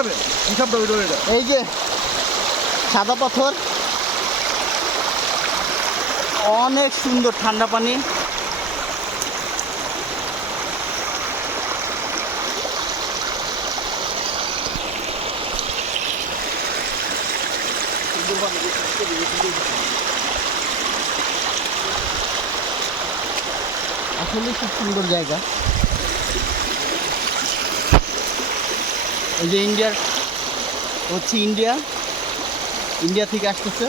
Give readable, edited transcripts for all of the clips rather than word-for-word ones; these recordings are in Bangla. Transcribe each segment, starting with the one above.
দেখাবে হিসাবটা ওইটা ওইটা এই যে সাদা পাথর, অনেক সুন্দর ঠান্ডা পানি। আসলে খুব সুন্দর জায়গা। এই যে ইন্ডিয়ার হচ্ছে ইন্ডিয়া থেকে আসতেছে,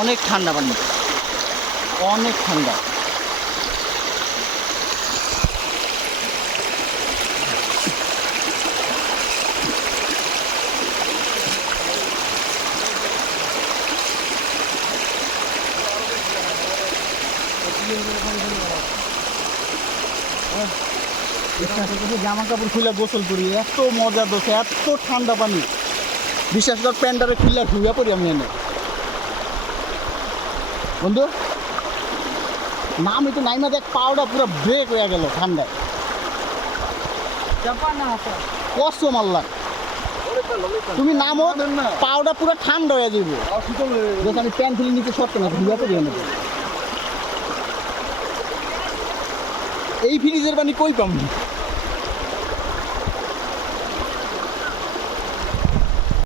অনেক ঠান্ডা পানি, অনেক ঠান্ডা। জামা কাপড় খুলে গোসল করি, এত মজা দোষে, এত ঠান্ডা পানি। বিশেষ করে প্যান্ডারে খুলে শুয়ে পড়ি আমি এনে। বন্ধু নাম একটু নাইমা দেখ, পাউডা পুরো ব্রেক হয়ে গেল ঠান্ডায়। কষ্ট মারলাম। তুমি নামো, পাউডা পুরো ঠান্ডা হয়ে যাবো। আমি প্যান্ট খুলে নিচে সরতে না, শুয়ে পড়ি এনে। এই ফ্রিজের পানি কই পাবো?